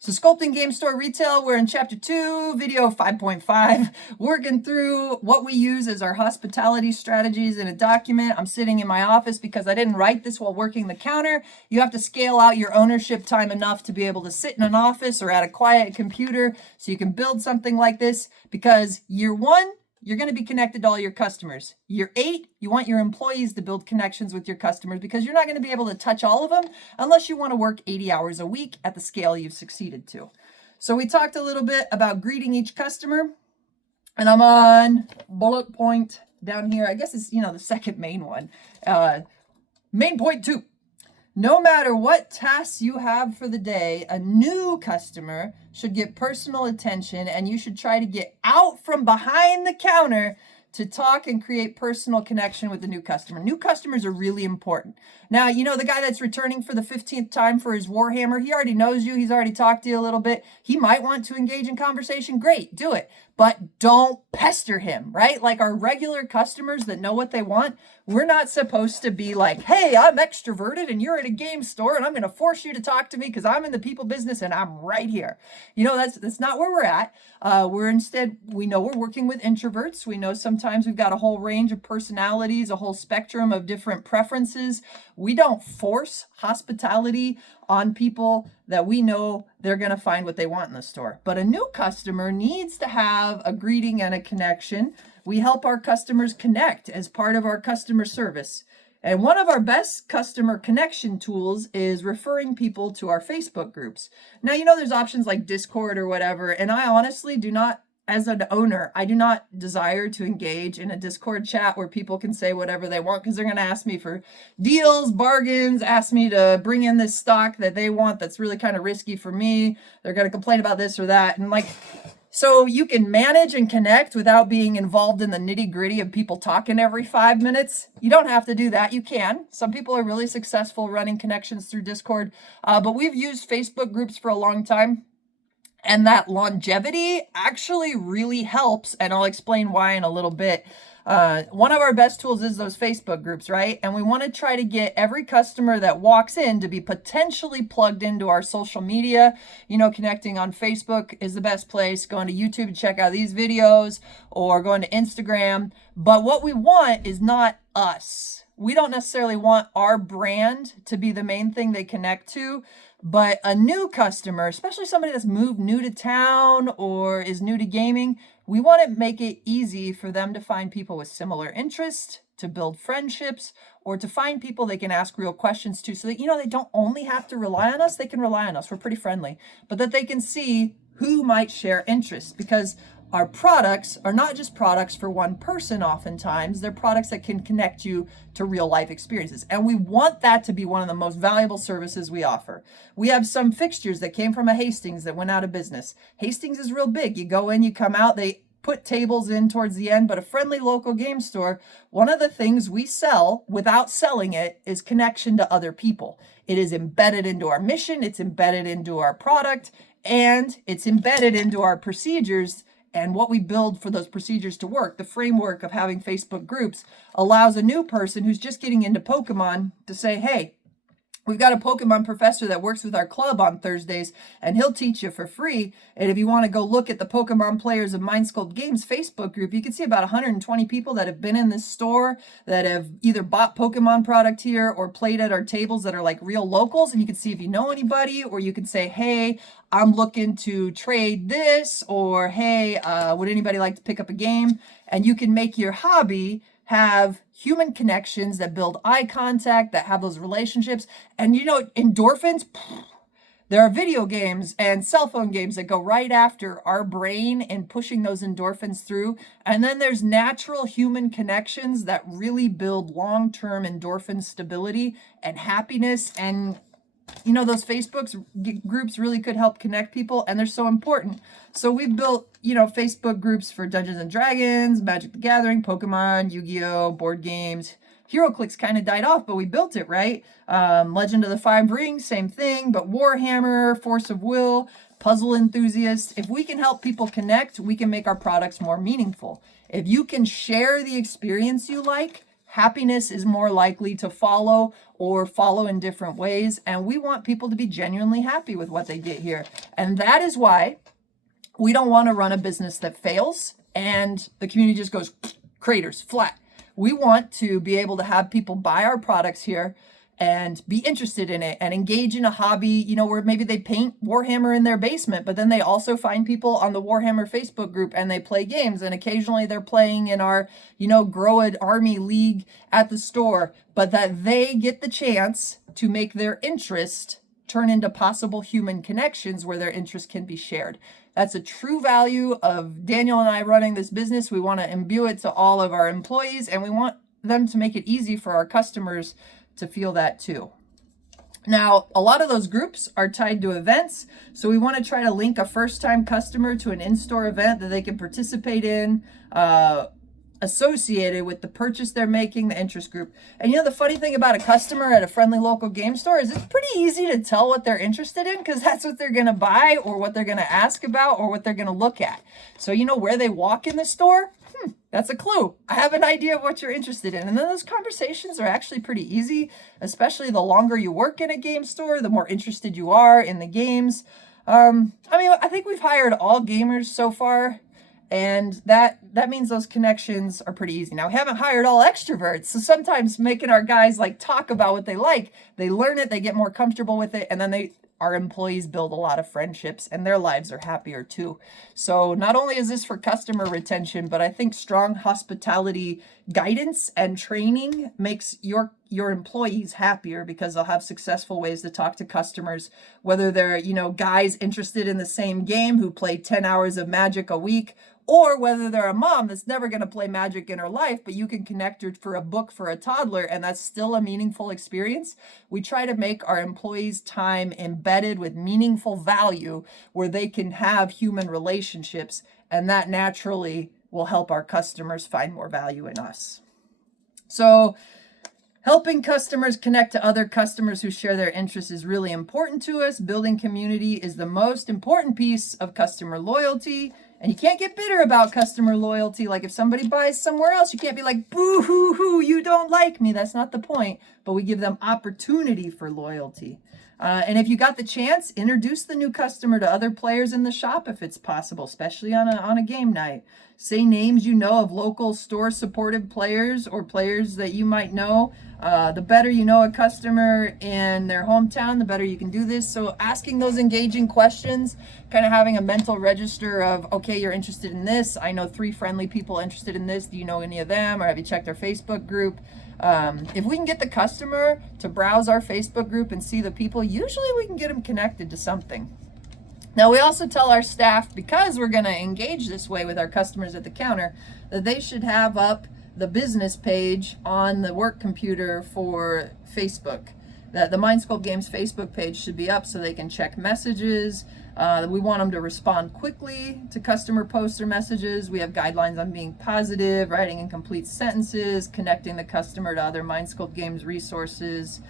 So Sculpting Game Store Retail, we're in chapter 2, video 5.5, working through what we use as our hospitality strategies in a document. I'm sitting in my office because I didn't write this while working the counter. You have to scale out your ownership time enough to be able to sit in an office or at a quiet computer so you can build something like this, because year 1, you're going to be connected to all your customers. Year 8, you want your employees to build connections with your customers because you're not going to be able to touch all of them unless you want to work 80 hours a week at the scale you've succeeded to. So we talked a little bit about greeting each customer, and I'm on bullet point down here. I guess it's, the second main one. Main point 2. No matter what tasks you have for the day, a new customer should get personal attention, and you should try to get out from behind the counter to talk and create personal connection with the new customer. New customers are really important. Now, the guy that's returning for the 15th time for his Warhammer, he already knows you. He's already talked to you a little bit. He might want to engage in conversation. Great, do it. But don't pester him, right? Like our regular customers that know what they want, we're not supposed to be like, hey, I'm extroverted and you're at a game store and I'm going to force you to talk to me because I'm in the people business and I'm right here. That's not where we're at. We know we're working with introverts. We know sometimes we've got a whole range of personalities, a whole spectrum of different preferences. We don't force hospitality on people that we know they're going to find what they want in the store. But a new customer needs to have a greeting and a connection. We help our customers connect as part of our customer service. And one of our best customer connection tools is referring people to our Facebook groups. Now, there's options like Discord or whatever, and I honestly do not, as an owner, I do not desire to engage in a Discord chat where people can say whatever they want, because they're going to ask me for deals, bargains, ask me to bring in this stock that they want that's really kind of risky for me. They're going to complain about this or that. And so you can manage and connect without being involved in the nitty-gritty of people talking every 5 minutes. You don't have to do that. You can. Some people are really successful running connections through Discord, but we've used Facebook groups for a long time. And that longevity actually really helps, and I'll explain why in a little bit. One of our best tools is those Facebook groups, right? And we want to try to get every customer that walks in to be potentially plugged into our social media. Connecting on Facebook is the best place. Going to YouTube to check out these videos, or going to Instagram. But what we want is not us. We don't necessarily want our brand to be the main thing they connect to. But a new customer, especially somebody that's moved new to town or is new to gaming, we want to make it easy for them to find people with similar interests, to build friendships, or to find people they can ask real questions to, so that, they don't only have to rely on us. They can rely on us. We're pretty friendly, but that they can see who might share interests, because our products are not just products for one person. Oftentimes, they're products that can connect you to real life experiences. And we want that to be one of the most valuable services we offer. We have some fixtures that came from a Hastings that went out of business. Hastings is real big. You go in, you come out, they put tables in towards the end, but a friendly local game store, one of the things we sell without selling it is connection to other people. It is embedded into our mission, it's embedded into our product, and it's embedded into our procedures. And what we build for those procedures to work, the framework of having Facebook groups, allows a new person who's just getting into Pokemon to say, hey, we've got a Pokemon professor that works with our club on Thursdays, and he'll teach you for free. And if you want to go look at the Pokemon Players of Mindsculpt Games Facebook group, you can see about 120 people that have been in this store that have either bought Pokemon product here or played at our tables that are like real locals. And you can see if you know anybody, or you can say, hey, I'm looking to trade this, or hey, would anybody like to pick up a game? And you can make your hobby have human connections that build eye contact, that have those relationships. And endorphins, there are video games and cell phone games that go right after our brain in pushing those endorphins through. And then there's natural human connections that really build long-term endorphin stability and happiness. And those Facebook groups really could help connect people, and they're so important. So we've built, Facebook groups for Dungeons and Dragons, Magic the Gathering, Pokemon, Yu-Gi-Oh, board games. HeroClix kind of died off, but we built it, right? Legend of the Five Rings, same thing, but Warhammer, Force of Will, puzzle enthusiasts. If we can help people connect, we can make our products more meaningful. If you can share the experience you like, happiness is more likely to follow or follow in different ways. And we want people to be genuinely happy with what they get here. And that is why we don't want to run a business that fails and the community just goes craters, flat. We want to be able to have people buy our products here and be interested in it and engage in a hobby, where maybe they paint Warhammer in their basement, but then they also find people on the Warhammer Facebook group and they play games. And occasionally they're playing in our, Grow an Army League at the store, but that they get the chance to make their interest turn into possible human connections where their interest can be shared. That's a true value of Daniel and I running this business. We want to imbue it to all of our employees, and we want them to make it easy for our customers to feel that too. Now, a lot of those groups are tied to events, so we want to try to link a first-time customer to an in-store event that they can participate in, associated with the purchase they're making, the interest group. And the funny thing about a customer at a friendly local game store is it's pretty easy to tell what they're interested in, because that's what they're going to buy or what they're going to ask about or what they're going to look at. So where they walk in the store, that's a clue. I have an idea of what you're interested in. And then those conversations are actually pretty easy, especially the longer you work in a game store, the more interested you are in the games. I think we've hired all gamers so far, and that means those connections are pretty easy. Now, we haven't hired all extroverts, so sometimes making our guys talk about what they like, they learn it, they get more comfortable with it, and then our employees build a lot of friendships and their lives are happier too. So not only is this for customer retention, but I think strong hospitality guidance and training makes your employees happier, because they'll have successful ways to talk to customers, whether they're, guys interested in the same game who play 10 hours of Magic a week, or whether they're a mom that's never going to play Magic in her life, but you can connect her for a book for a toddler, and that's still a meaningful experience. We try to make our employees' time embedded with meaningful value where they can have human relationships, and that naturally will help our customers find more value in us. So helping customers connect to other customers who share their interests is really important to us. Building community is the most important piece of customer loyalty. And you can't get bitter about customer loyalty. Like if somebody buys somewhere else, you can't be like, boo hoo hoo, you don't like me. That's not the point. But we give them opportunity for loyalty. And if you got the chance, introduce the new customer to other players in the shop if it's possible, especially on a game night. Say names of local store supportive players or players that you might know. The better you know a customer in their hometown, the better you can do this. So asking those engaging questions, kind of having a mental register of, okay, you're interested in this. I know 3 friendly people interested in this. Do you know any of them? Or have you checked their Facebook group? If we can get the customer to browse our Facebook group and see the people, usually we can get them connected to something. Now, we also tell our staff, because we're going to engage this way with our customers at the counter, that they should have up the business page on the work computer for Facebook. The Mindsculpt Games Facebook page should be up so they can check messages. We want them to respond quickly to customer posts or messages. We have guidelines on being positive, writing in complete sentences, connecting the customer to other Mindsculpt Games resources.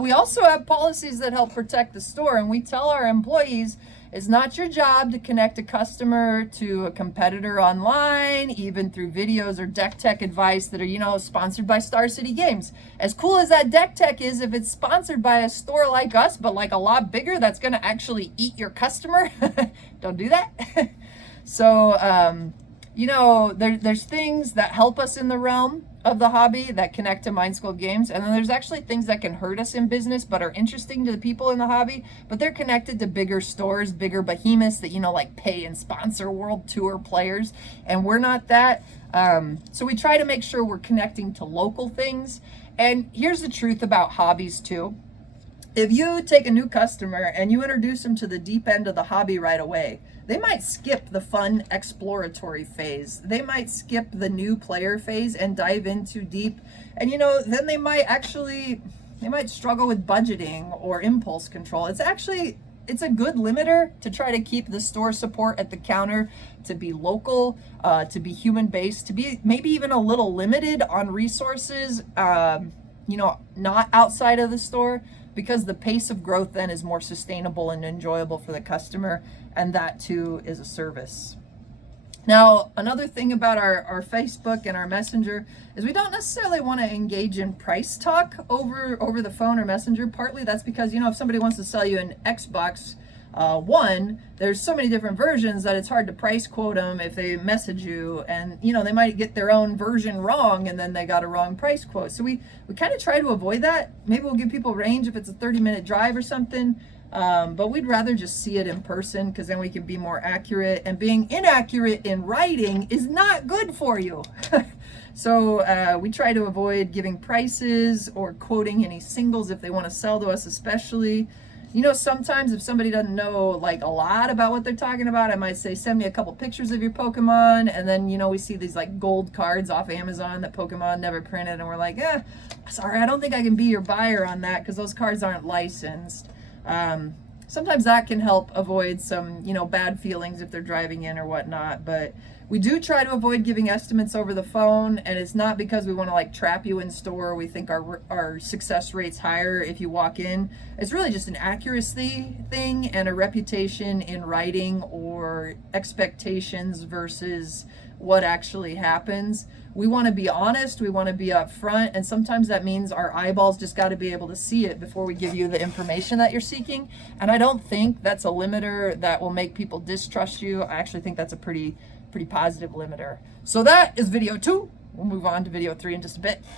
We also have policies that help protect the store, and we tell our employees it's not your job to connect a customer to a competitor online, even through videos or deck tech advice that are, sponsored by Star City Games. As cool as that deck tech is, if it's sponsored by a store like us, but a lot bigger, that's going to actually eat your customer. Don't do that. So, there's things that help us in the realm of the hobby that connect to Mindsculpt Games, and then there's actually things that can hurt us in business but are interesting to the people in the hobby, but they're connected to bigger stores, bigger behemoths that pay and sponsor World Tour players, and we're not that. So we try to make sure we're connecting to local things. And here's the truth about hobbies too. If you take a new customer and you introduce them to the deep end of the hobby right away, they might skip the fun exploratory phase. They might skip the new player phase and dive in too deep. And then they might struggle with budgeting or impulse control. It's a good limiter to try to keep the store support at the counter to be local, to be human-based, to be maybe even a little limited on resources, not outside of the store, because the pace of growth then is more sustainable and enjoyable for the customer, and that too is a service. Now, another thing about our Facebook and our Messenger is we don't necessarily want to engage in price talk over the phone or Messenger. Partly that's because, if somebody wants to sell you an Xbox One, there's so many different versions that it's hard to price quote them if they message you, and they might get their own version wrong and then they got a wrong price quote. So we kind of try to avoid that. Maybe we'll give people range if it's a 30-minute drive or something. But we'd rather just see it in person, because then we can be more accurate, and being inaccurate in writing is not good for you. So we try to avoid giving prices or quoting any singles if they want to sell to us, especially. Sometimes if somebody doesn't know like a lot about what they're talking about, I might say, send me a couple pictures of your Pokemon. And then, we see these like gold cards off Amazon that Pokemon never printed. And we're like, sorry, I don't think I can be your buyer on that because those cards aren't licensed. Sometimes that can help avoid some, bad feelings if they're driving in or whatnot. But we do try to avoid giving estimates over the phone, and it's not because we want to like trap you in store. We think our success rate's higher if you walk in. It's really just an accuracy thing and a reputation in writing, or expectations versus what actually happens. We want to be honest, we want to be upfront, and sometimes that means our eyeballs just got to be able to see it before we give you the information that you're seeking. And I don't think that's a limiter that will make people distrust you. I actually think that's a pretty positive limiter. So that is video 2. We'll move on to video 3 in just a bit.